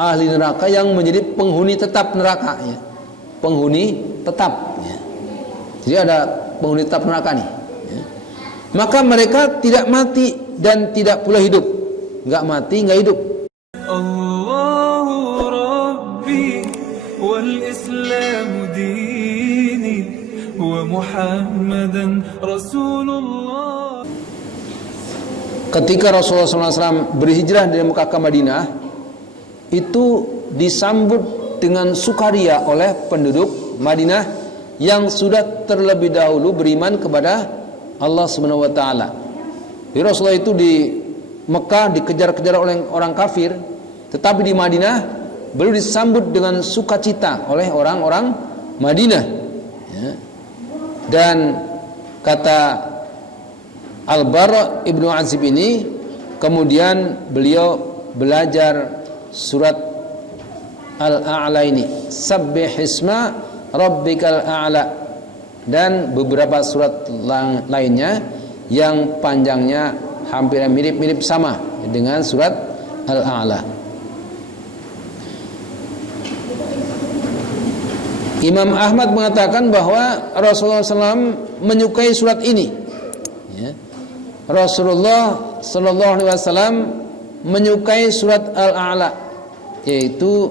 ahli neraka yang menjadi penghuni tetap neraka, ya. Penghuni tetap, ya. Jadi ada penghuni tetap neraka nih, ya. Maka mereka tidak mati dan tidak pula hidup. Enggak mati, enggak hidup. Allahu Rabbi wal Islam dini wa Muhammadan Rasulullah. Ketika Rasulullah SAW berhijrah dari Mekah ke Madinah, itu disambut dengan sukaria oleh penduduk Madinah yang sudah terlebih dahulu beriman kepada Allah Subhanahu wa taala. Jadi Rasulullah itu di Mekah dikejar-kejar oleh orang kafir, tetapi di Madinah beliau disambut dengan sukacita oleh orang-orang Madinah, ya. Dan kata Al-Bara' Ibnu Azib ini, kemudian beliau belajar surat Al-A'la ini, Sabbihisma Rabbikal A'la, dan beberapa surat lainnya yang panjangnya hampir mirip-mirip sama dengan surat Al-A'la. Imam Ahmad mengatakan bahwa Rasulullah SAW menyukai surat ini, ya. Rasulullah Sallallahu Alaihi Wasallam menyukai surat Al-A'la, yaitu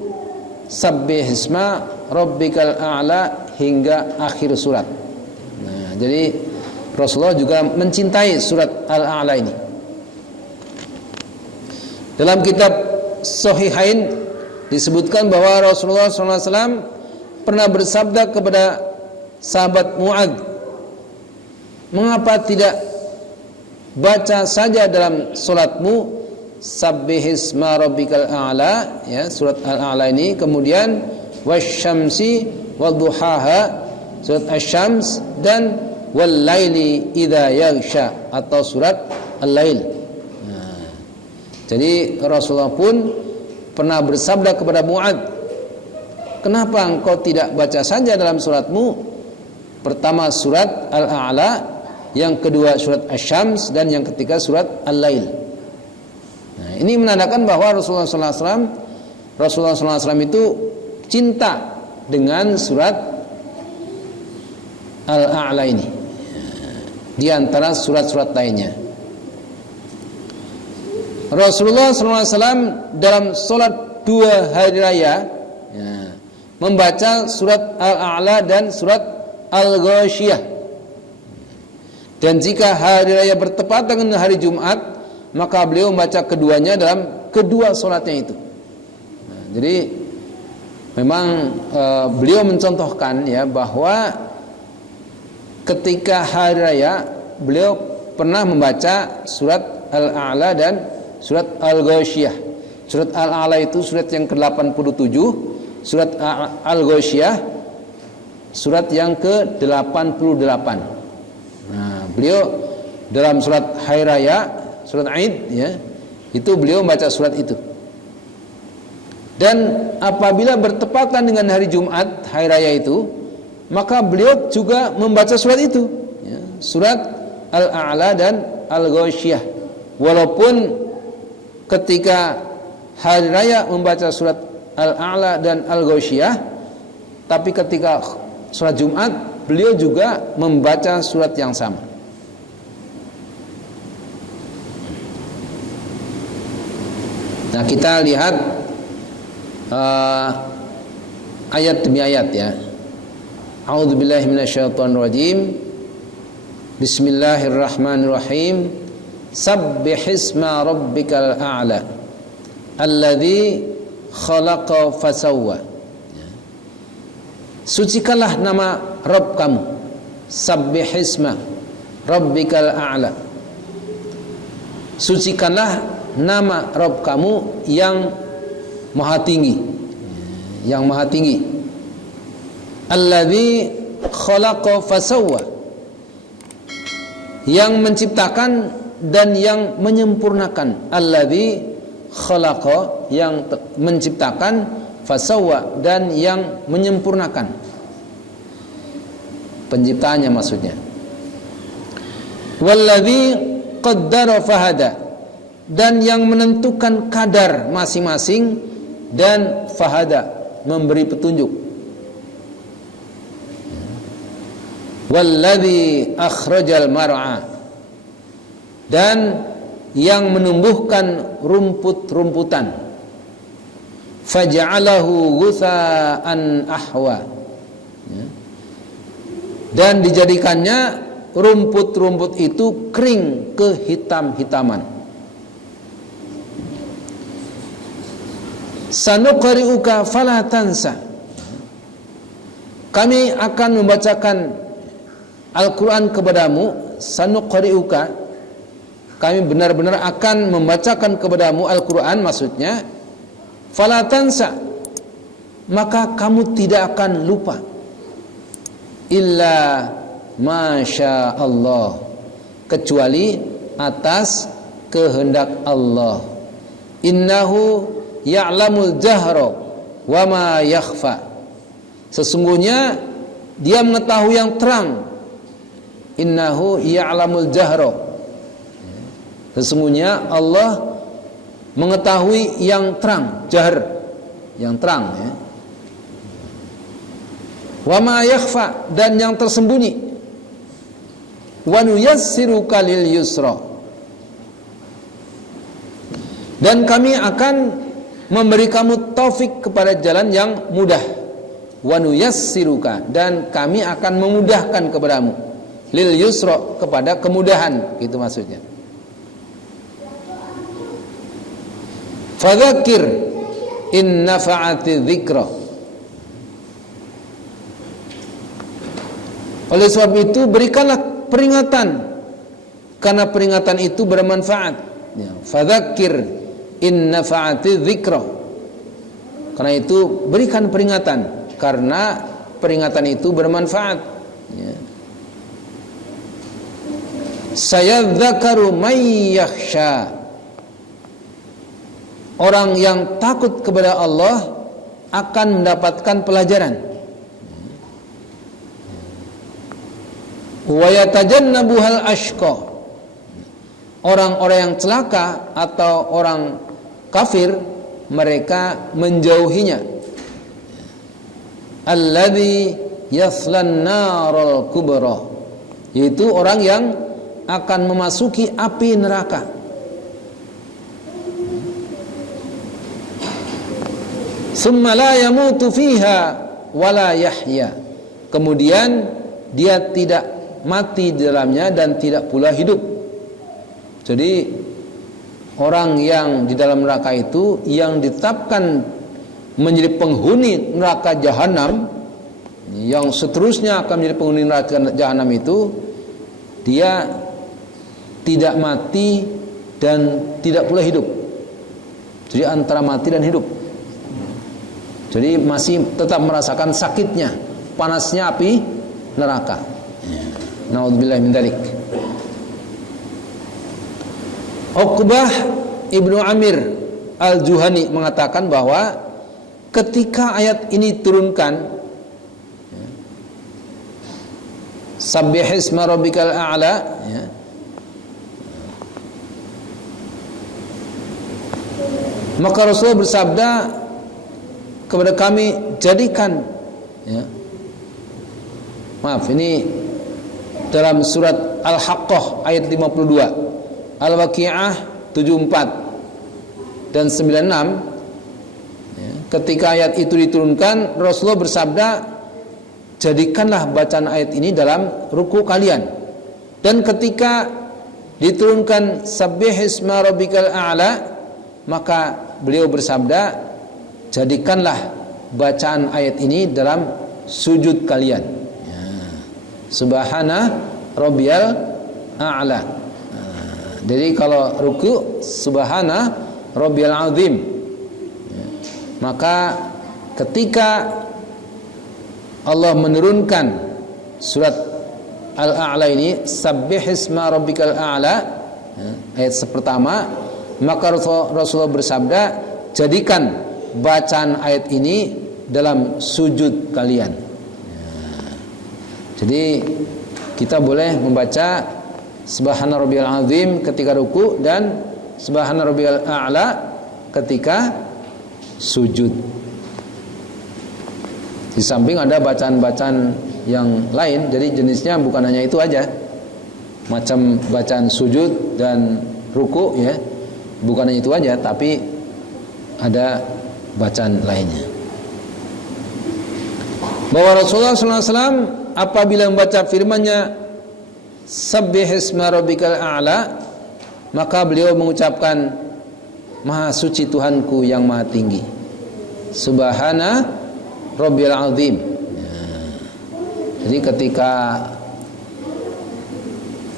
Sabbihisma Rabbikal A'la hingga akhir surat. Nah, jadi Rasulullah juga mencintai surat Al-A'la ini. Dalam kitab Sahihain disebutkan bahwa Rasulullah SAW pernah bersabda kepada sahabat Mu'adz, mengapa tidak baca saja dalam solatmu Sabbihisma Rabbikal A'la, ya, surat Al-A'la ini, kemudian wasyamsi wadduhaha, surat Asy-Syams, dan wal laili idza yaghsha, atau surat Al-Lail. Nah, jadi Rasulullah pun pernah bersabda kepada Mu'adz, kenapa engkau tidak baca saja dalam suratmu pertama surat Al-A'la, yang kedua surat Asy-Syams, dan yang ketiga surat Al-Lail. Nah, ini menandakan bahwa Rasulullah SAW itu cinta dengan surat Al-A'la ini, di antara surat-surat lainnya. Rasulullah SAW dalam sholat 2 hari raya, ya, membaca surat Al-A'la dan surat Al-Ghasyiyah. Dan jika hari raya bertepatan dengan hari Jumat, maka beliau membaca keduanya dalam kedua sholatnya itu. Nah, jadi memang beliau mencontohkan, ya, bahwa ketika hari raya beliau pernah membaca surat Al-A'la dan surat Al-Ghasyiyah. Surat Al-A'la itu surat yang ke-87, surat Al-Ghasyiyah surat yang ke-88. Nah, beliau dalam surat hari raya, surat Aid, ya, itu beliau membaca surat itu. Dan apabila bertepatan dengan hari Jumat, hari raya itu, maka beliau juga membaca surat itu, ya, surat Al-A'la dan Al-Ghasyiyah. Walaupun ketika hari raya membaca surat Al-A'la dan Al-Ghasyiyah, tapi ketika surat Jumat beliau juga membaca surat yang sama. Nah, kita lihat ayat demi ayat, ya. A'udzubillahi minasyaitonirrajim. Bismillahirrahmanirrahim. Sabbihisma rabbikal a'la alladzi khalaqa fasawwa. Sucikanlah nama Rabb kamu. Sabbihisma Rabbikal A'la. Sucikanlah nama Rabb kamu yang maha tinggi, yang maha tinggi. Alladzi khalaqa fasawwa, yang menciptakan dan yang menyempurnakan. Alladzi khalaqa, yang menciptakan, fasawwa, dan yang menyempurnakan penciptaannya maksudnya. Walladzi qaddara fahada, dan yang menentukan kadar masing-masing dan fahada, memberi petunjuk. Walladzi akhrajal mar'a, dan yang menumbuhkan rumput-rumputan. Faja'alahu ghutsa'an ahwa, dan dijadikannya rumput-rumput itu kering kehitam-hitaman. Sanuqri'uka fala tansa, kami akan membacakan Al-Quran kepadamu. Sanuqri'uka, kami benar-benar akan membacakan kepadamu Al-Quran, maksudnya fala tansa, maka kamu tidak akan lupa. Illa masya Allah, kecuali atas kehendak Allah. Innahu ya'lamul jahra wa ma yakhfa, sesungguhnya dia mengetahui yang terang. Innahu ya'lamul jahra, sesungguhnya Allah mengetahui yang terang, jahr, yang terang, ya. Wa ma yakhfa, dan yang tersembunyi. Wa nuyassiruka lil yusra, dan kami akan memberi kamu taufik kepada jalan yang mudah. Wa nuyassiruka, dan kami akan memudahkan kepadamu, lil yusra, kepada kemudahan, gitu maksudnya. Fadzakir in nafa'ati dzikra, oleh sebab itu berikanlah peringatan, karena peringatan itu bermanfaat. Ya, fadzakir in nafa'ati dzikra, karena itu berikan peringatan, karena peringatan itu bermanfaat. Ya. Sayadzakaru may yakhsha, orang yang takut kepada Allah akan mendapatkan pelajaran. Wa yatajannabuhal ashqa, orang-orang yang celaka atau orang kafir, mereka menjauhinya. Alladzi yaslan naral kubra, yaitu orang yang akan memasuki api neraka. Summa la yamutu fiha wala yahya, kemudian dia tidak mati di dalamnya dan tidak pula hidup. Jadi orang yang di dalam neraka itu, yang ditetapkan menjadi penghuni neraka jahanam, yang seterusnya akan menjadi penghuni neraka jahanam itu, dia tidak mati dan tidak pula hidup. Jadi antara mati dan hidup. Jadi masih tetap merasakan sakitnya, panasnya api neraka. Na'udzubillah min dzalik. Uqbah Ibnu Amir Al-Juhani mengatakan bahwa ketika ayat ini turunkan, Sabbihisma rabbikal a'la, ya, maka Rasulullah bersabda kepada kami, jadikan, ya, maaf, ini dalam surat Al-Haqqah ayat 52, Al-Waqi'ah 74 dan 96, ya, ketika ayat itu diturunkan, Rasulullah bersabda, jadikanlah bacaan ayat ini dalam ruku kalian. Dan ketika diturunkan Sabbihisma rabbikal a'la, maka beliau bersabda, jadikanlah bacaan ayat ini dalam sujud kalian. Ya. Subhana rabbiyal a'la. Jadi kalau ruku, subhana rabbiyal azim. Ya. Maka ketika Allah menurunkan surat Al-A'la ini, Sabbihisma rabbikal a'la, ya, ayat pertama, maka Rasulullah bersabda, jadikan bacaan ayat ini dalam sujud kalian. Ya. Jadi kita boleh membaca Subhana rabbiyal azim ketika ruku dan Subhana rabbiyal a'la ketika sujud. Di samping ada bacaan-bacaan yang lain, jadi jenisnya bukan hanya itu aja. Macam bacaan sujud dan ruku ya. Bukan hanya itu aja, tapi ada bacaan lainnya. Bahwa Rasulullah SAW apabila membaca firman-Nya Sabbihisma rabbikal a'la, maka beliau mengucapkan Maha suci Tuhanku yang maha tinggi, Subhana Rabbil Azim. Jadi ketika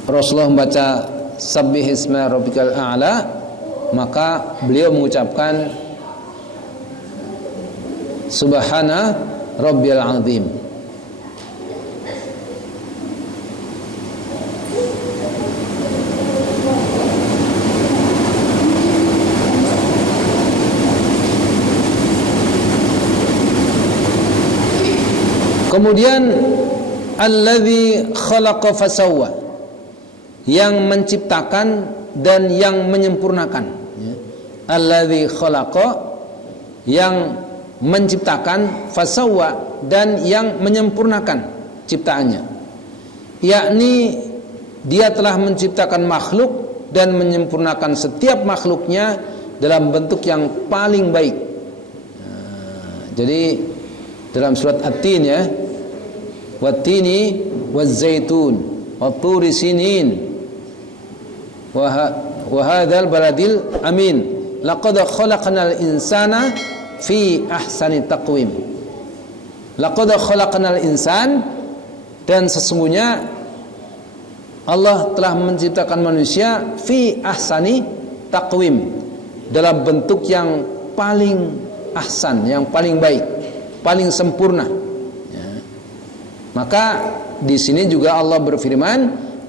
Rasulullah membaca Sabbihisma rabbikal a'la, maka beliau mengucapkan Subhana Rabbil Azim. Kemudian Alladzi khalaqa fasawwa, yang menciptakan dan yang menyempurnakan. Alladzi khalaqa, yang menciptakan, fasawwa, dan yang menyempurnakan ciptaannya. Yakni dia telah menciptakan makhluk dan menyempurnakan setiap makhluknya dalam bentuk yang paling baik. Jadi dalam surat At-Tin ya, Wat-tini waz-zaitun wat-turi sinin wa hadzal baladil amin laqad khalaqnal insana fi ahsani taqwim. Laqad khalaqnal insan, dan sesungguhnya Allah telah menciptakan manusia fi ahsani taqwim, dalam bentuk yang paling ahsan, yang paling baik, paling sempurna. Ya. Maka di sini juga Allah berfirman,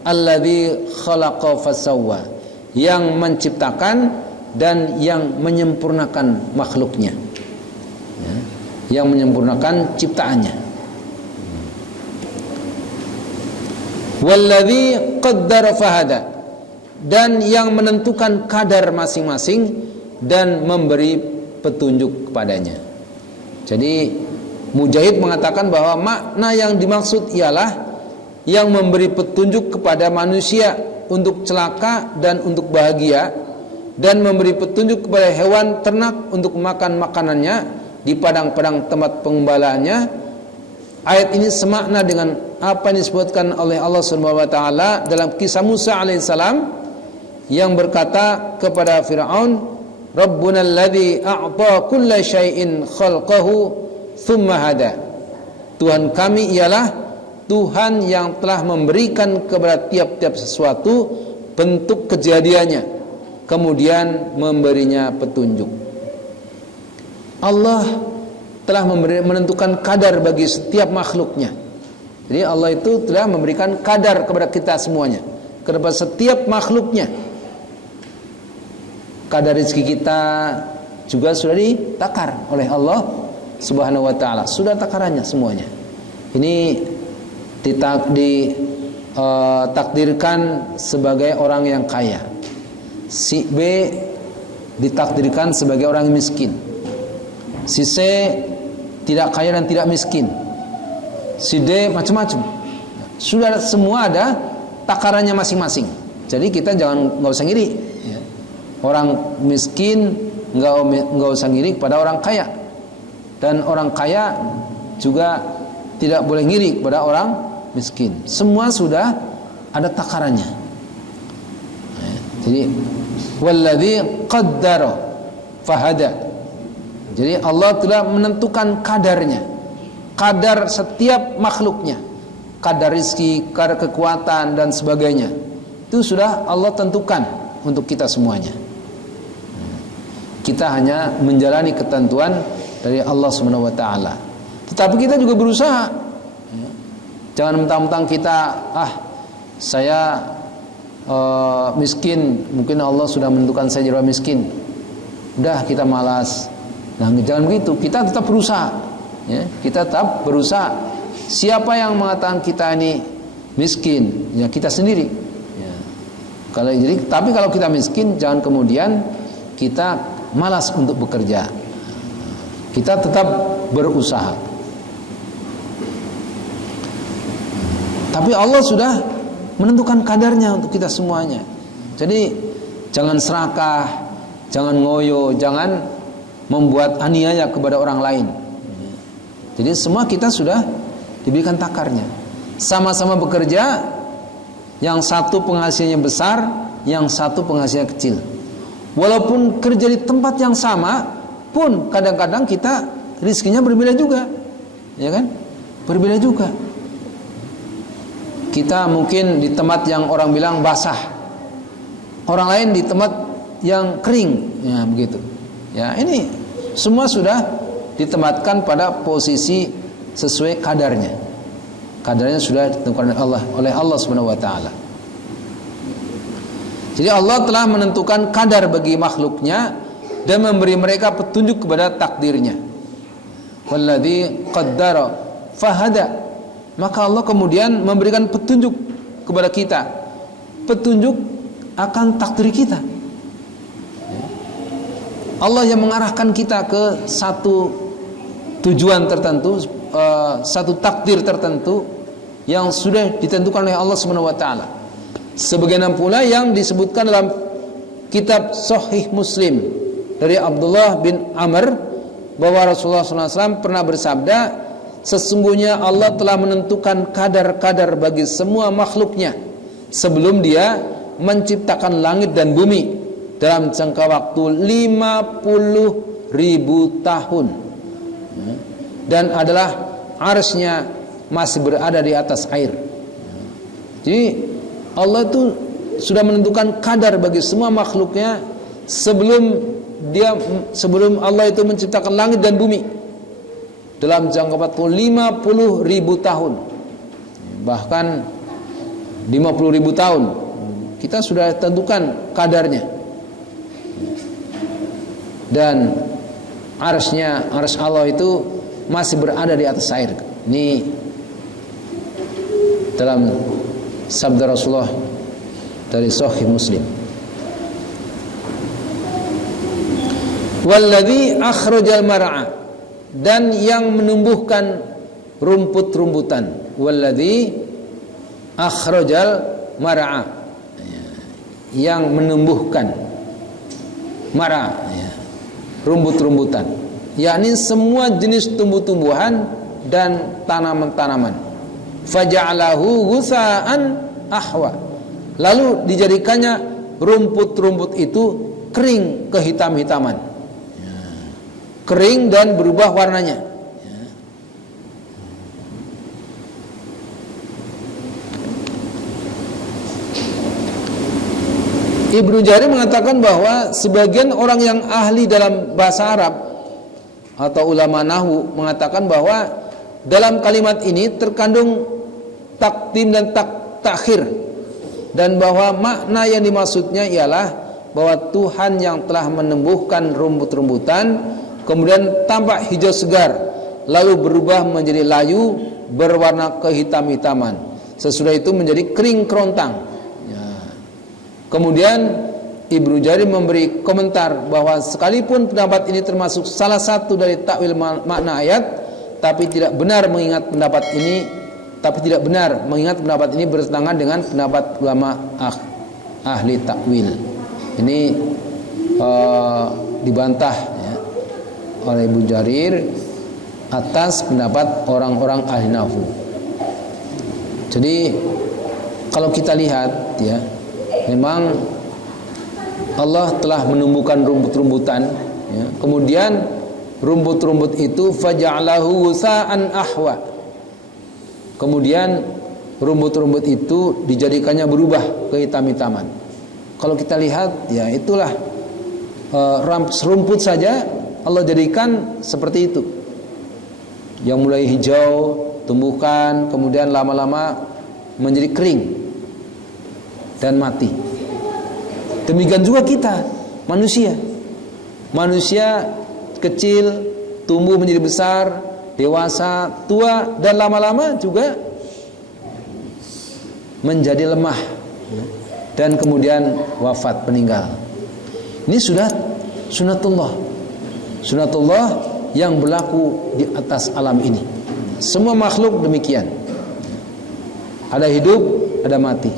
Alladzi khalaqa fasawwa, yang menciptakan dan yang menyempurnakan makhluknya, ya, yang menyempurnakan ciptaannya. Walladzi qaddara fahada, dan yang menentukan kadar masing-masing dan memberi petunjuk kepadanya. Jadi Mujahid mengatakan bahwa makna yang dimaksud ialah yang memberi petunjuk kepada manusia untuk celaka dan untuk bahagia, dan memberi petunjuk kepada hewan ternak untuk makan makanannya di padang-padang tempat pengembalaannya. Ayat ini semakna dengan apa yang disebutkan oleh Allah Subhanahu wa taala dalam kisah Musa alaihissalam yang berkata kepada Firaun, Rabbuna alladzi a'ta kulla syai'in khalqahu thumma hada. Tuhan kami ialah Tuhan yang telah memberikan kepada tiap-tiap sesuatu bentuk kejadiannya, kemudian memberinya petunjuk. Allah telah menentukan kadar bagi setiap makhluknya. Jadi Allah itu telah memberikan kadar kepada kita semuanya, kepada setiap makhluknya. Kadar rezeki kita juga sudah ditakar oleh Allah Subhanahu wa taala, sudah takarannya semuanya. Ini ditakdirkan sebagai orang yang kaya. Si B ditakdirkan sebagai orang miskin. Si C tidak kaya dan tidak miskin. Si D macam-macam. Sudah semua ada takarannya masing-masing. Jadi kita nggak usah ngiri. Orang miskin nggak usah ngiri kepada orang kaya, dan orang kaya juga tidak boleh ngiri kepada orang miskin. Semua sudah ada takarannya. Jadi walladzi qaddara fahada. Jadi Allah telah menentukan kadarnya, kadar setiap makhluknya, kadar rezeki, kadar kekuatan dan sebagainya. Itu sudah Allah tentukan untuk kita semuanya. Kita hanya menjalani ketentuan dari Allah Subhanahu wa taala. Tetapi kita juga berusaha. Jangan mentang-mentang kita saya miskin, mungkin Allah sudah menentukan saya jadi miskin. Udah kita malas. Nah, jangan begitu. Kita tetap berusaha. Ya, kita tetap berusaha. Siapa yang mengatakan kita ini miskin? Ya kita sendiri. Ya. Tapi kalau kita miskin, jangan kemudian kita malas untuk bekerja. Kita tetap berusaha. Tapi Allah sudah menentukan kadarnya untuk kita semuanya. Jadi jangan serakah, jangan ngoyo, jangan membuat aniaya kepada orang lain. Jadi semua kita sudah diberikan takarnya. Sama-sama bekerja, yang satu penghasilannya besar, yang satu penghasilannya kecil. Walaupun kerja di tempat yang sama pun kadang-kadang kita rizkinya berbeda juga, ya kan? Berbeda juga. Kita mungkin di tempat yang orang bilang basah, orang lain di tempat yang kering, ya begitu. Ya, ini semua sudah ditempatkan pada posisi sesuai kadarnya. Kadarnya sudah ditentukan oleh Allah Subhanahu wa taala. Jadi Allah telah menentukan kadar bagi makhluknya dan memberi mereka petunjuk kepada takdirnya. Walladzi qaddara fahada. Maka Allah kemudian memberikan petunjuk kepada kita, petunjuk akan takdir kita. Allah yang mengarahkan kita ke satu tujuan tertentu, satu takdir tertentu yang sudah ditentukan oleh Allah Subhanahu wa taala. Sebagaimana pula yang disebutkan dalam kitab Sahih Muslim dari Abdullah bin Amr bahwa Rasulullah SAW pernah bersabda, sesungguhnya Allah telah menentukan kadar-kadar bagi semua makhluknya sebelum Dia menciptakan langit dan bumi dalam jangka waktu 50.000 tahun, dan adalah arsy-Nya masih berada di atas air. Jadi Allah itu sudah menentukan kadar bagi semua makhluknya sebelum Allah itu menciptakan langit dan bumi dalam jangka waktu 50.000 tahun, bahkan 50.000 tahun kita sudah tentukan kadarnya. Dan arsy Allah itu masih berada di atas air. Ini dalam sabda Rasulullah dari Sahih Muslim. Walladzi akhrajal mar'a, dan yang menumbuhkan rumput-rumputan. Walladzi akhrajal mar'a, yang menumbuhkan mar'a, rumput-rumputan, yakni semua jenis tumbuh-tumbuhan dan tanaman-tanaman. Faja'alahu ghusaan ahwa, lalu dijadikannya rumput-rumput itu kering kehitam-hitaman, kering dan berubah warnanya. Ibnu Jarir mengatakan bahwa sebagian orang yang ahli dalam bahasa Arab atau ulama nahwu mengatakan bahwa dalam kalimat ini terkandung takdim dan takhir, dan bahwa makna yang dimaksudnya ialah bahwa Tuhan yang telah menumbuhkan rumput-rumputan kemudian tampak hijau segar lalu berubah menjadi layu berwarna kehitam-hitaman, sesudah itu menjadi kering kerontang. Kemudian Ibnu Jarir memberi komentar bahwa sekalipun pendapat ini termasuk salah satu dari takwil makna ayat, tapi tidak benar mengingat pendapat ini bertentangan dengan pendapat ulama ahli takwil. Ini dibantah ya, oleh Ibnu Jarir atas pendapat orang-orang ahli nahwu. Jadi kalau kita lihat ya, memang Allah telah menumbuhkan rumput-rumputan ya. Kemudian rumput-rumput itu faja'alahu ghusaan ahwa, kemudian rumput-rumput itu dijadikannya berubah kehitam-hitaman. Kalau kita lihat ya, itulah rumput saja Allah jadikan seperti itu, yang mulai hijau tumbuhkan kemudian lama-lama menjadi kering dan mati. Demikian juga kita manusia kecil tumbuh menjadi besar, dewasa, tua, dan lama-lama juga menjadi lemah dan kemudian wafat, meninggal. Ini sudah sunatullah yang berlaku di atas alam ini. Semua makhluk demikian. Ada hidup, ada mati.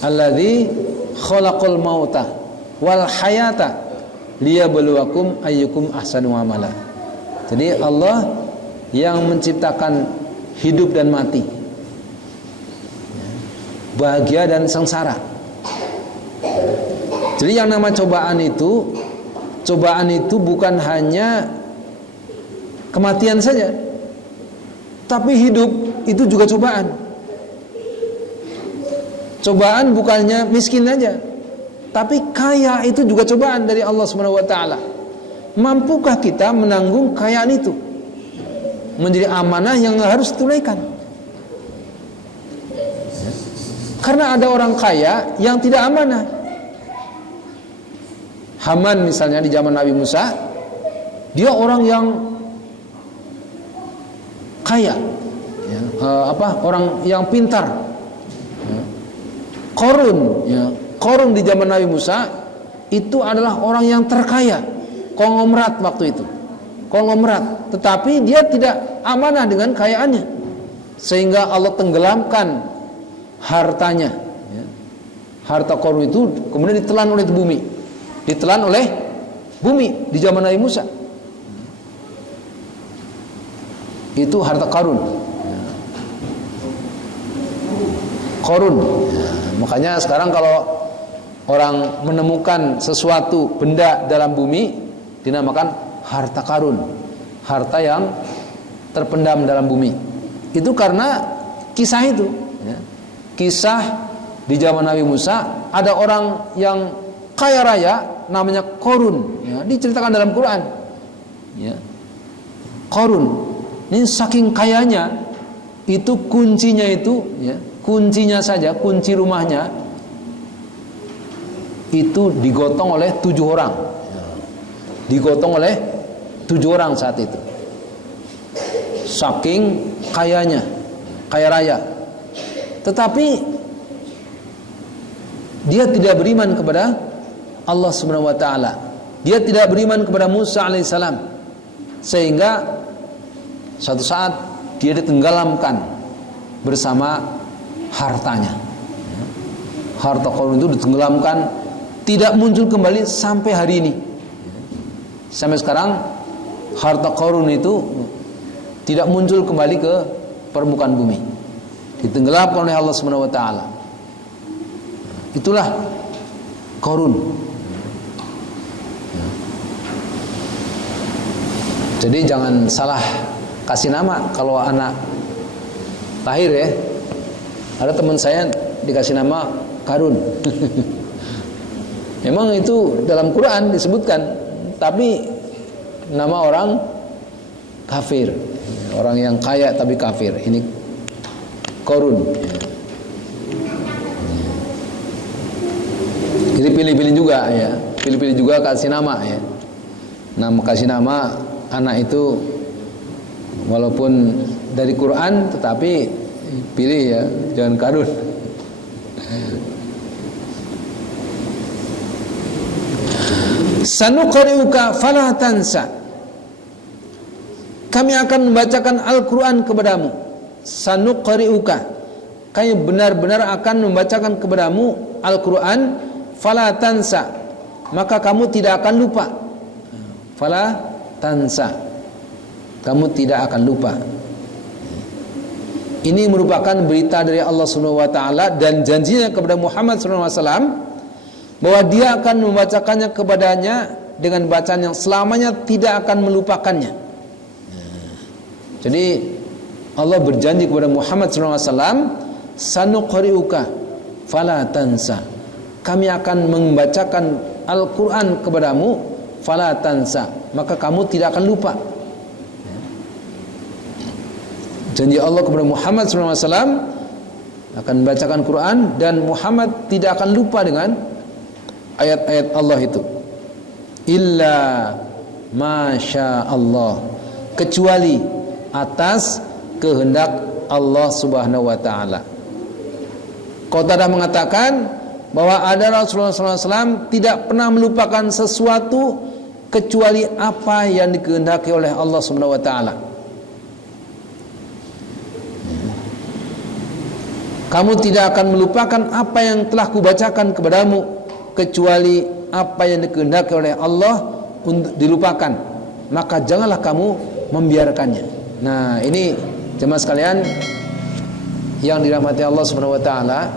Alladzi khalaqal mauta wal hayata liyabluwakum ayyukum ahsanu amala. Jadi Allah yang menciptakan hidup dan mati, bahagia dan sengsara. Jadi yang nama cobaan itu bukan hanya kematian saja, tapi hidup itu juga cobaan. Cobaan bukannya miskin saja, tapi kaya itu juga cobaan dari Allah Subhanahu wa taala. Mampukah kita menanggung kekayaan itu? Menjadi amanah yang harus tunaikan. Karena ada orang kaya yang tidak amanah. Haman misalnya di zaman Nabi Musa, dia orang yang kaya, ya, orang yang pintar. Korun di zaman Nabi Musa itu adalah orang yang terkaya, konglomerat waktu itu, konglomerat. Tetapi dia tidak amanah dengan kekayaannya, sehingga Allah tenggelamkan hartanya. Harta Korun itu kemudian ditelan oleh bumi di zaman Nabi Musa. Itu harta Korun. Makanya sekarang kalau orang menemukan sesuatu benda dalam bumi dinamakan harta karun, harta yang terpendam dalam bumi. Itu karena kisah itu, ya. Kisah di zaman Nabi Musa ada orang yang kaya raya namanya Korun, ya, diceritakan dalam Quran, ya. Korun ini saking kayanya, itu kuncinya itu, ya, kuncinya saja, kunci rumahnya itu digotong oleh 7 orang. Digotong oleh 7 orang saat itu. Saking kayanya, kaya raya. Tetapi dia tidak beriman kepada Allah Subhanahu wa taala. Dia tidak beriman kepada Musa alaihissalam. Sehingga suatu saat dia ditenggelamkan bersama hartanya. Harta Korun itu ditenggelamkan, tidak muncul kembali sampai hari ini. Sampai sekarang harta Korun itu tidak muncul kembali ke permukaan bumi, ditenggelamkan oleh Allah Subhanahu wa taala. Itulah Korun. Jadi jangan salah kasih nama kalau anak lahir, ya. Ada teman saya dikasih nama Karun. Memang itu dalam Quran disebutkan, tapi nama orang kafir, orang yang kaya tapi kafir. Ini Korun. Jadi pilih-pilih juga, ya. Pilih-pilih juga kasih nama, ya. Kasih nama anak itu walaupun dari Quran, tetapi pilih, ya, jangan Karun. Sanuqri'uka fala tansa. Kami akan membacakan Al-Quran kepadamu. Sanuqri'uka, kami benar-benar akan membacakan kepadamu Al-Quran, fala tansa, maka kamu tidak akan lupa. Fala tansa, kamu tidak akan lupa. Ini merupakan berita dari Allah Subhanahu wa taala dan janjinya kepada Muhammad sallallahu alaihi wasallam bahwa dia akan membacakannya kepadanya dengan bacaan yang selamanya tidak akan melupakannya. Jadi Allah berjanji kepada Muhammad sallallahu alaihi wasallam, sanuqri'uka fala tansa. Kami akan membacakan Al-Qur'an kepadamu, fala tansa, maka kamu tidak akan lupa. Janji Allah kepada Muhammad SAW akan membacakan Quran dan Muhammad tidak akan lupa dengan ayat-ayat Allah itu. Illa masya Allah, kecuali atas kehendak Allah Subhanahu wa taala. Qatadah mengatakan bahwa ada Rasulullah SAW tidak pernah melupakan sesuatu kecuali apa yang dikehendaki oleh Allah Subhanahu wa taala. Kamu tidak akan melupakan apa yang telah kubacakan kepadamu kecuali apa yang dikehendaki oleh Allah untuk dilupakan, maka janganlah kamu membiarkannya. Nah, ini jemaah sekalian yang dirahmati Allah Subhanahu wa taala,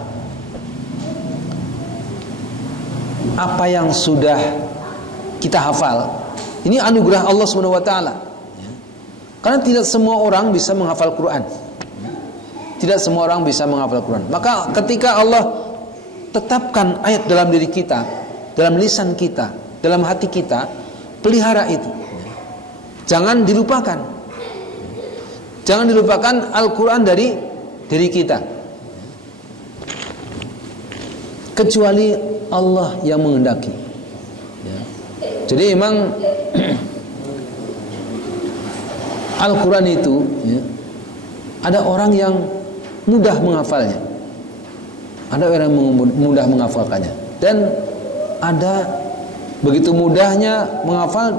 apa yang sudah kita hafal ini anugerah Allah Subhanahu wa taala. Karena tidak semua orang bisa menghafal Quran. Tidak semua orang bisa menghafal Quran. Maka ketika Allah tetapkan ayat dalam diri kita, dalam lisan kita, dalam hati kita, pelihara itu. Jangan dilupakan. Jangan dilupakan Al-Quran dari diri kita. Kecuali Allah yang menghendaki. Jadi memang Al-Quran itu ada orang yang mudah menghafalnya, ada orang yang mudah menghafalkannya, dan ada begitu mudahnya menghafal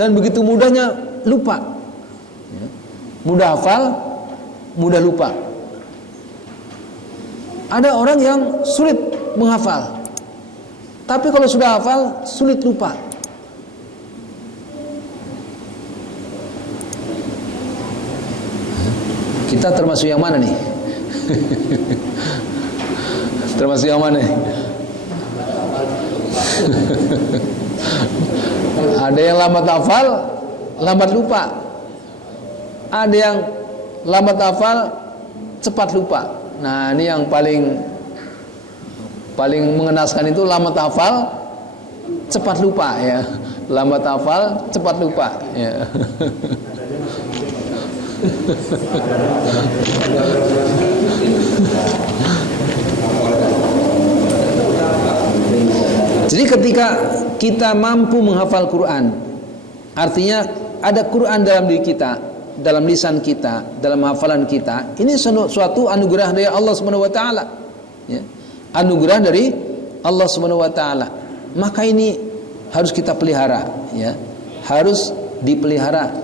dan begitu mudahnya lupa. Mudah hafal, mudah lupa. Ada orang yang sulit menghafal, tapi kalau sudah hafal sulit lupa. Kita termasuk yang mana nih? Termasuk yang mana nih? Ada yang lambat hafal, lambat lupa. Ada yang lambat hafal, cepat lupa. Nah, ini yang paling mengenaskan itu lambat hafal, cepat lupa ya. Lambat hafal, cepat lupa ya. Jadi ketika kita mampu menghafal Quran, artinya ada Quran dalam diri kita, dalam lisan kita, dalam hafalan kita, ini suatu anugerah dari Allah Subhanahu wa taala. Ya. Anugerah dari Allah Subhanahu wa taala. Maka ini harus kita pelihara, ya. Harus dipelihara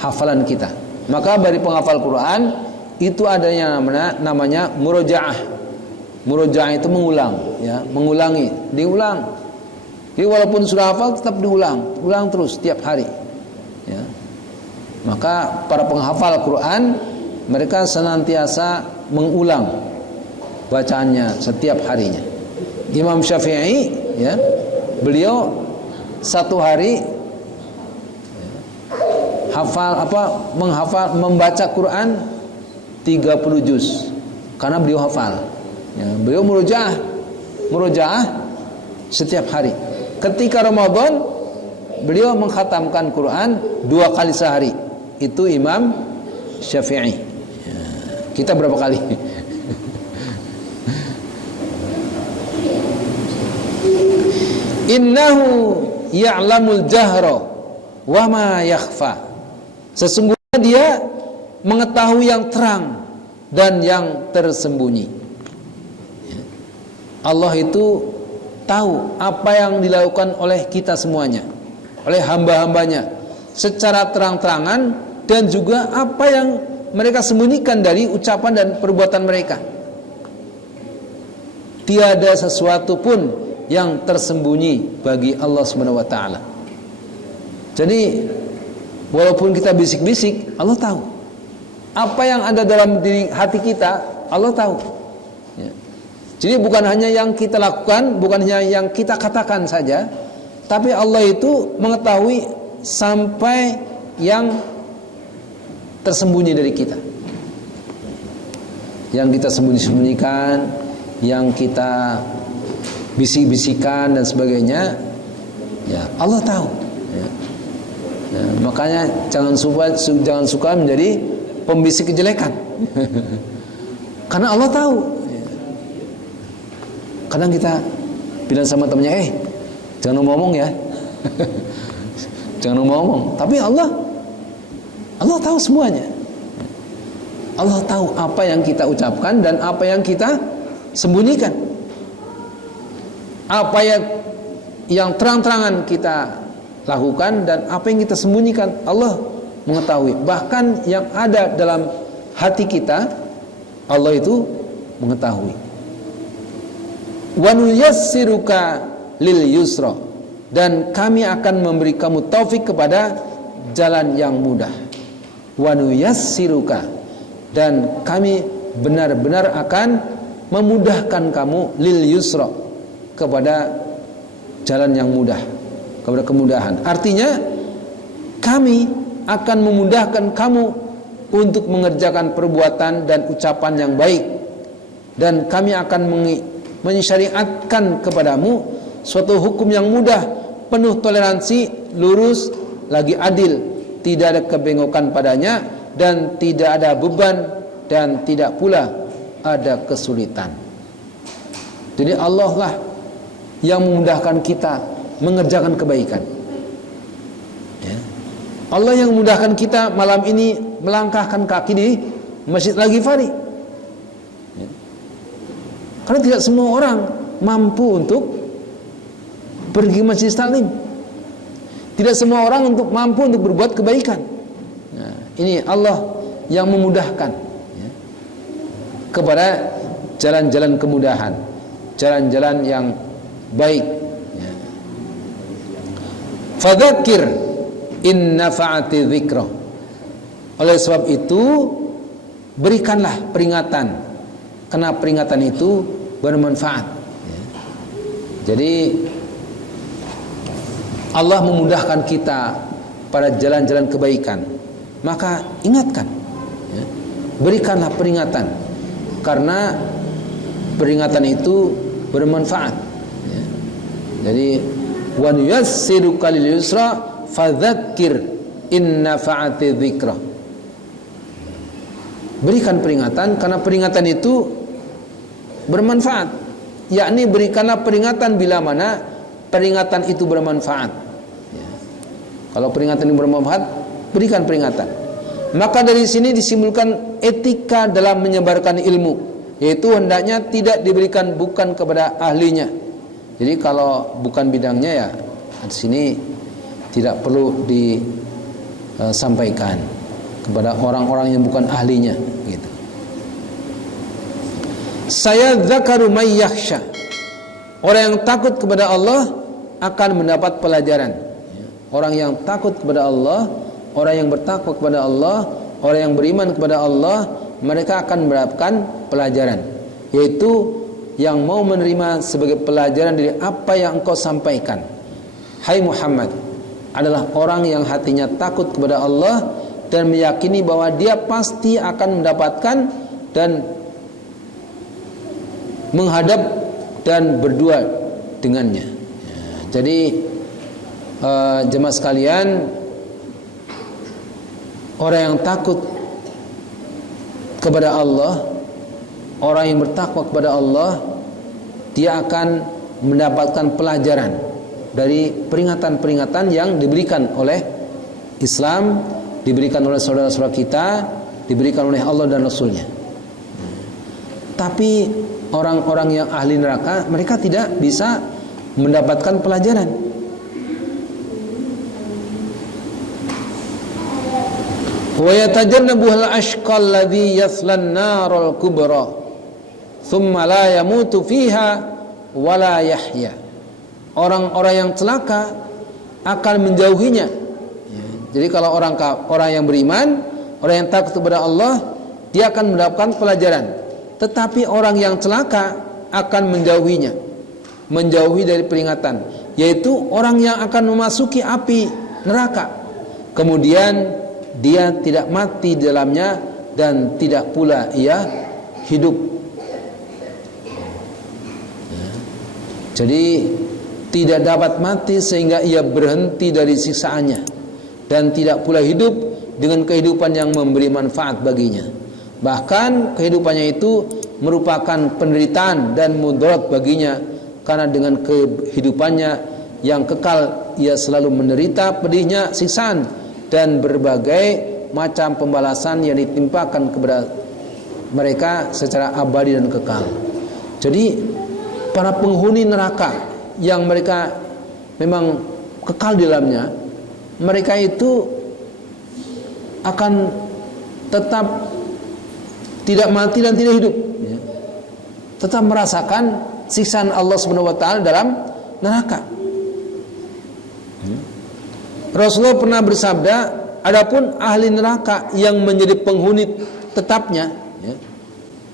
hafalan kita. Maka dari penghafal Quran itu adanya namanya murojaah. Murojaah itu mengulang, ya, mengulangi, diulang. Jadi walaupun sudah hafal tetap diulang, ulang terus setiap hari. Ya. Maka para penghafal Quran mereka senantiasa mengulang bacaannya setiap harinya. Imam Syafi'i, ya, beliau satu hari membaca Quran 30 juz karena beliau hafal. Ya, beliau murojaah setiap hari. Ketika Ramadan beliau mengkhatamkan Quran 2 kali sehari. Itu Imam Syafi'i. Ya, kita berapa kali? Innahu ya'lamul jahra wa ma yakhfa. Sesungguhnya dia mengetahui yang terang dan yang tersembunyi. Allah itu tahu apa yang dilakukan oleh kita semuanya, oleh hamba-hambanya secara terang-terangan, dan juga apa yang mereka sembunyikan dari ucapan dan perbuatan mereka. Tiada sesuatu pun yang tersembunyi bagi Allah Subhanahu wa taala. Jadi walaupun kita bisik-bisik, Allah tahu. Apa yang ada dalam diri hati kita, Allah tahu. Ya. Jadi bukan hanya yang kita lakukan, bukan hanya yang kita katakan saja, tapi Allah itu mengetahui sampai yang tersembunyi dari kita. Yang kita sembunyi-sembunyikan, yang kita bisik-bisikan dan sebagainya, ya Allah tahu. Ya. Ya, makanya jangan suka menjadi pembisik kejelekan. Karena Allah tahu. Ya. Kadang kita bilang sama temannya, jangan ngomong ya. Jangan ngomong. Tapi Allah tahu semuanya. Allah tahu apa yang kita ucapkan dan apa yang kita sembunyikan. Apa yang terang-terangan kita lakukan dan apa yang kita sembunyikan, Allah mengetahui. Bahkan yang ada dalam hati kita, Allah itu mengetahui. Wa nuyassiruka lil yusra, dan kami akan memberi kamu taufik kepada jalan yang mudah. Wa nuyassiruka, dan kami benar-benar akan memudahkan kamu lil yusra, kepada jalan yang mudah, kepada kemudahan. Artinya kami akan memudahkan kamu untuk mengerjakan perbuatan dan ucapan yang baik, dan kami akan mensyariatkan kepadamu suatu hukum yang mudah, penuh toleransi, lurus, lagi adil, tidak ada kebengokan padanya, dan tidak ada beban, dan tidak pula ada kesulitan. Jadi Allah lah yang memudahkan kita mengerjakan kebaikan, ya. Allah yang memudahkan kita malam ini melangkahkan kaki di Masjid Al-Ghifari, ya. Karena tidak semua orang mampu untuk pergi Masjid Taklim. Tidak semua orang mampu untuk berbuat kebaikan. Nah, ini Allah yang memudahkan, ya, kepada jalan-jalan kemudahan, jalan-jalan yang baik, ya. Fadzakir in nafa'ati dzikra. Oleh sebab itu berikanlah peringatan, karena peringatan itu bermanfaat, ya. Jadi Allah memudahkan kita pada jalan-jalan kebaikan, maka ingatkan, ya. Berikanlah peringatan, karena peringatan itu bermanfaat, ya. Jadi wa nuyassiruka lil yusra fadzakir in nafa'ati dzikra. Berikan peringatan karena peringatan itu bermanfaat, yakni berikanlah peringatan bila mana peringatan itu bermanfaat, ya. Kalau peringatan itu bermanfaat, berikan peringatan. Maka dari sini disimpulkan etika dalam menyebarkan ilmu, yaitu hendaknya tidak diberikan bukan kepada ahlinya. Jadi kalau bukan bidangnya, ya di sini tidak perlu disampaikan kepada orang-orang yang bukan ahlinya, gitu. Saya dzakaru may yakhsha. Orang yang takut kepada Allah akan mendapat pelajaran. Orang yang takut kepada Allah, orang yang bertakwa kepada Allah, orang yang beriman kepada Allah, mereka akan mendapatkan pelajaran, yaitu yang mau menerima sebagai pelajaran dari apa yang engkau sampaikan. Hai Muhammad, adalah orang yang hatinya takut kepada Allah dan meyakini bahwa dia pasti akan mendapatkan dan menghadap dan berdua dengannya. Jadi jemaah sekalian, orang yang takut kepada Allah, orang yang bertakwa kepada Allah, dia akan mendapatkan pelajaran dari peringatan-peringatan yang diberikan oleh Islam, diberikan oleh saudara-saudara kita, diberikan oleh Allah dan Rasulnya. Tapi orang-orang yang ahli neraka, mereka tidak bisa mendapatkan pelajaran. Wa yatajannabuhal ashqal ladzi yaslan naral kubra thumma la yamutu fiha wa la yahya. Orang-orang yang celaka akan menjauhinya. Jadi kalau orang yang beriman, orang yang takut kepada Allah, dia akan mendapatkan pelajaran. Tetapi orang yang celaka akan menjauhinya, menjauhi dari peringatan, yaitu orang yang akan memasuki api neraka, kemudian dia tidak mati di dalamnya dan tidak pula ia hidup. Jadi tidak dapat mati sehingga ia berhenti dari siksaannya, dan tidak pula hidup dengan kehidupan yang memberi manfaat baginya. Bahkan kehidupannya itu merupakan penderitaan dan mudarat baginya, karena dengan kehidupannya yang kekal ia selalu menderita pedihnya siksaan dan berbagai macam pembalasan yang ditimpakan kepada mereka secara abadi dan kekal. Jadi para penghuni neraka yang mereka memang kekal di dalamnya, mereka itu akan tetap tidak mati dan tidak hidup, ya. Tetap merasakan siksaan Allah Subhanahu wa taala dalam neraka. Rasulullah pernah bersabda, adapun ahli neraka yang menjadi penghuni tetapnya, ya,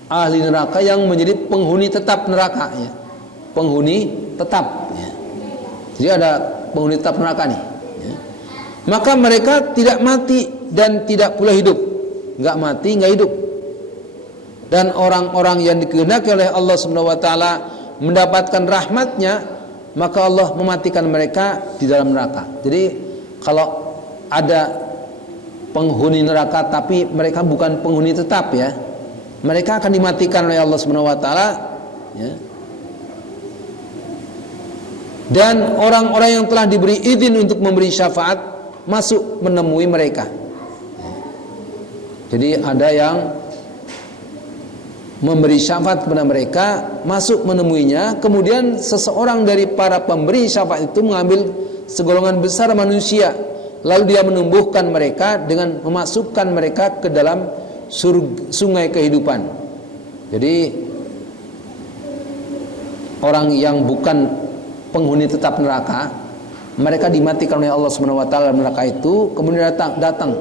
ahli neraka yang menjadi penghuni tetap neraka, ya, penghuni tetap, ya. Jadi ada penghuni tetap neraka nih, ya. Maka mereka tidak mati dan tidak pula hidup, nggak mati nggak hidup. Dan orang-orang yang dikehendaki oleh Allah Subhanahu wa taala mendapatkan rahmatnya, maka Allah mematikan mereka di dalam neraka. Jadi kalau ada penghuni neraka tapi mereka bukan penghuni tetap, ya, mereka akan dimatikan oleh Allah Subhanahu wa taala, ya. Dan orang-orang yang telah diberi izin untuk memberi syafaat masuk menemui mereka. Jadi ada yang memberi syafaat kepada mereka, masuk menemuinya. Kemudian seseorang dari para pemberi syafaat itu mengambil segolongan besar manusia, lalu dia menumbuhkan mereka dengan memasukkan mereka ke dalam sungai kehidupan. Jadi orang yang bukan penghuni tetap neraka, mereka dimatikan oleh Allah Subhanahu wa taala dalam neraka itu. Kemudian datang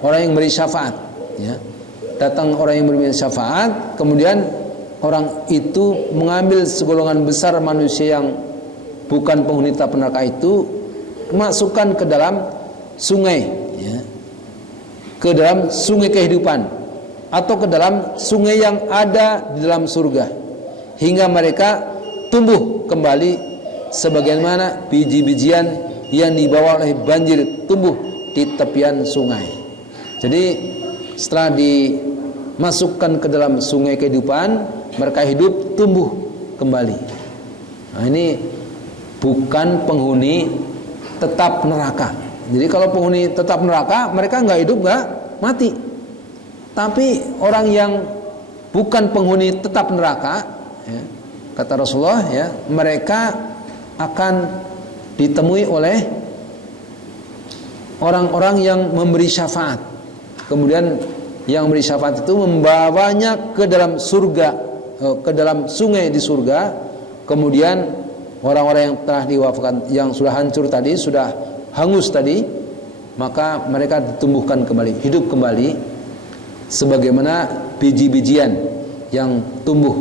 orang yang beri syafaat, ya. Datang orang yang beri syafaat, kemudian orang itu mengambil segolongan besar manusia yang bukan penghuni tetap neraka itu, masukkan ke dalam sungai, ya, ke dalam sungai kehidupan atau ke dalam sungai yang ada di dalam surga, hingga mereka tumbuh kembali sebagaimana biji-bijian yang dibawa oleh banjir tumbuh di tepian sungai. Jadi setelah dimasukkan ke dalam sungai kehidupan, mereka hidup tumbuh kembali. Nah, ini bukan penghuni tetap neraka. Jadi kalau penghuni tetap neraka, mereka nggak hidup, nggak mati. Tapi orang yang bukan penghuni tetap neraka, ya, kata Rasulullah, ya, mereka akan ditemui oleh orang-orang yang memberi syafaat. Kemudian yang memberi syafaat itu membawanya ke dalam surga, ke dalam sungai di surga. Kemudian orang-orang yang telah diwafatkan, yang sudah hancur tadi, sudah hangus tadi, maka mereka ditumbuhkan kembali, hidup kembali sebagaimana biji-bijian yang tumbuh.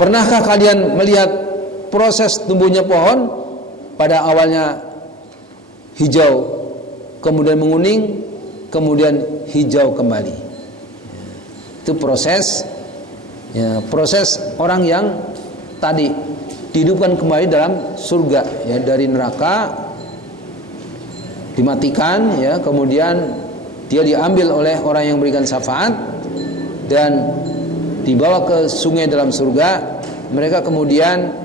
Pernahkah kalian melihat proses tumbuhnya pohon? Pada awalnya hijau, kemudian menguning, kemudian hijau kembali. Itu proses, ya, proses orang yang tadi dihidupkan kembali dalam surga, ya, dari neraka dimatikan, ya, kemudian dia diambil oleh orang yang memberikan syafaat dan dibawa ke sungai dalam surga. Mereka kemudian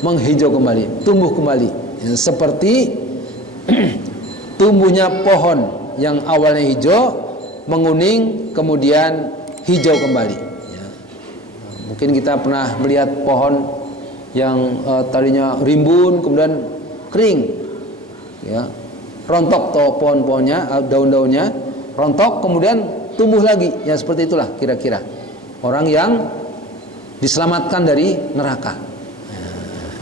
menghijau kembali, tumbuh kembali, ya, seperti tumbuhnya pohon yang awalnya hijau, menguning, kemudian hijau kembali, ya. Mungkin kita pernah melihat pohon yang tadinya rimbun kemudian kering, ya, rontok tuh pohon-pohonnya, daun-daunnya rontok, kemudian tumbuh lagi, ya, seperti itulah kira-kira orang yang diselamatkan dari neraka.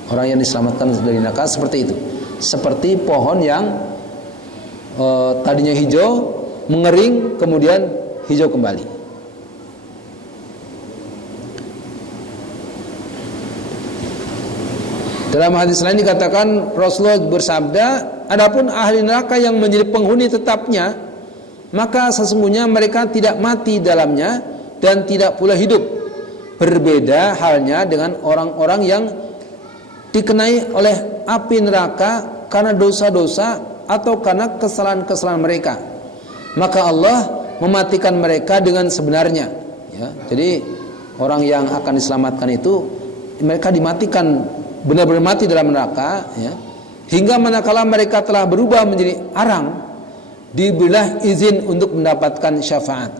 Orang yang diselamatkan dari neraka seperti itu. Seperti pohon yang tadinya hijau, mengering, kemudian hijau kembali. Dalam hadis lain dikatakan, Rasulullah bersabda, adapun ahli neraka yang menjadi penghuni tetapnya, maka sesungguhnya mereka tidak mati dalamnya dan tidak pula hidup. Berbeda halnya dengan orang-orang yang dikenai oleh api neraka karena dosa-dosa atau karena kesalahan-kesalahan mereka, maka Allah mematikan mereka dengan sebenarnya, ya. Jadi orang yang akan diselamatkan itu mereka dimatikan, benar-benar mati dalam neraka, ya, hingga manakala mereka telah berubah menjadi arang, diberilah izin untuk mendapatkan syafaat.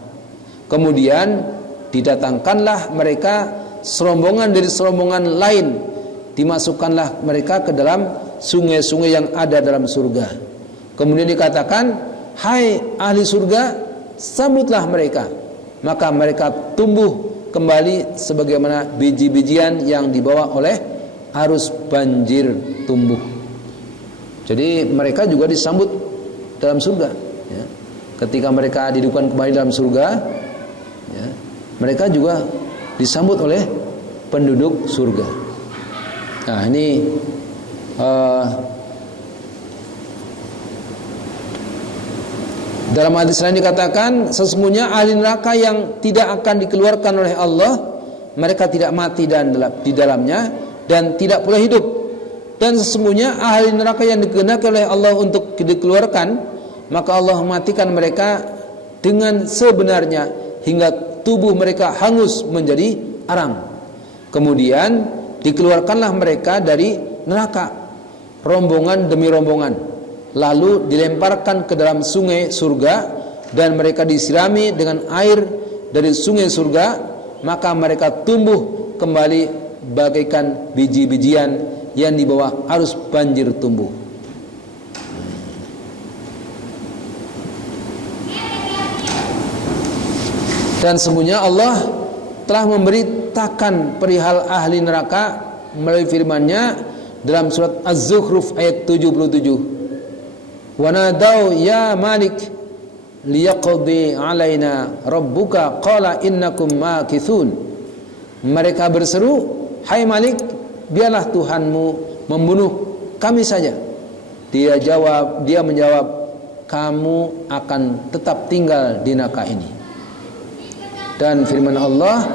Kemudian didatangkanlah mereka serombongan dari serombongan lain, dimasukkanlah mereka ke dalam sungai-sungai yang ada dalam surga. Kemudian dikatakan, hai ahli surga, sambutlah mereka. Maka mereka tumbuh kembali sebagaimana biji-bijian yang dibawa oleh arus banjir tumbuh. Jadi mereka juga disambut dalam surga, ya. Ketika mereka dihidupkan kembali dalam surga, ya, mereka juga disambut oleh penduduk surga. Nah, ini dalam hadis lain dikatakan, sesungguhnya ahli neraka yang tidak akan dikeluarkan oleh Allah, mereka tidak mati di dalamnya dan tidak pula hidup. Dan sesungguhnya ahli neraka yang dikehendaki oleh Allah untuk dikeluarkan, maka Allah mematikan mereka dengan sebenarnya hingga tubuh mereka hangus menjadi arang. Kemudian dikeluarkanlah mereka dari neraka, rombongan demi rombongan, lalu dilemparkan ke dalam sungai surga, dan mereka disirami dengan air dari sungai surga, maka mereka tumbuh kembali bagaikan biji-bijian yang di bawah arus banjir tumbuh. Dan sesungguhnya Allah telah memberitakan perihal ahli neraka melalui firman-Nya dalam surat Az-Zukhruf ayat 77. Wa nadau ya Malik liyaqdi alaina rabbuka qala innakum makithun. Mereka berseru, hai Malik, biarlah Tuhanmu membunuh kami saja. Dia menjawab, kamu akan tetap tinggal di neraka ini. Dan firman Allah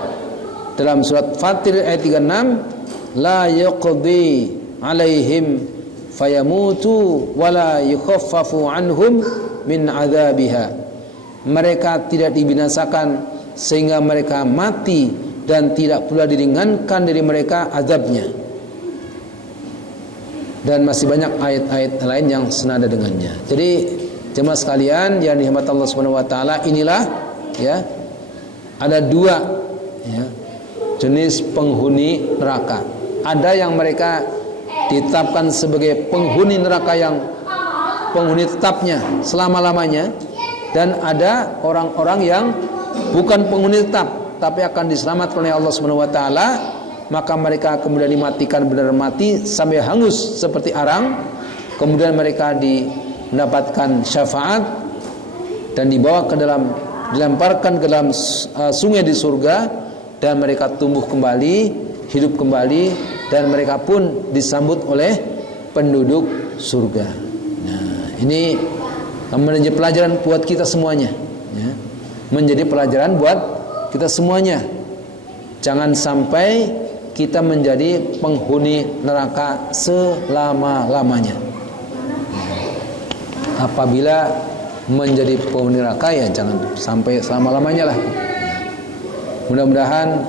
dalam surat Fatir ayat 36, la yaqdi alaihim fayamutu wala yukhaffafu anhum min adzabiha. Mereka tidak dibinasakan sehingga mereka mati dan tidak pula diringankan dari mereka azabnya. Dan masih banyak ayat-ayat lain yang senada dengannya. Jadi jemaah sekalian yang dirahmati Allah Subhanahu wa taala, inilah ya, ada dua ya, jenis penghuni neraka. Ada yang mereka ditetapkan sebagai penghuni neraka yang penghuni tetapnya selama-lamanya, dan ada orang-orang yang bukan penghuni tetap tapi akan diselamatkan oleh Allah Subhanahu wa taala. Maka mereka kemudian dimatikan benar mati sampai hangus seperti arang. Kemudian mereka mendapatkan syafaat dan dibawa ke dalam, dilemparkan ke dalam sungai di surga, dan mereka tumbuh kembali, hidup kembali, dan mereka pun disambut oleh penduduk surga. Nah, ini menjadi pelajaran buat kita semuanya, ya. Menjadi pelajaran buat kita semuanya. Jangan sampai kita menjadi penghuni neraka selama-lamanya. Apabila menjadi penghuni neraka, ya jangan sampai selama-lamanya lah. Mudah-mudahan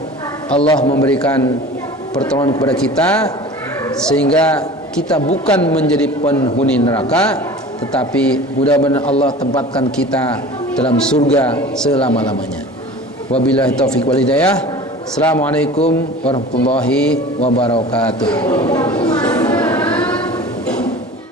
Allah memberikan pertolongan kepada kita sehingga kita bukan menjadi penghuni neraka, tetapi mudah-mudahan Allah tempatkan kita dalam surga selama-lamanya. Wabillahi taufiq wal hidayah. Assalamualaikum warahmatullahi wabarakatuh.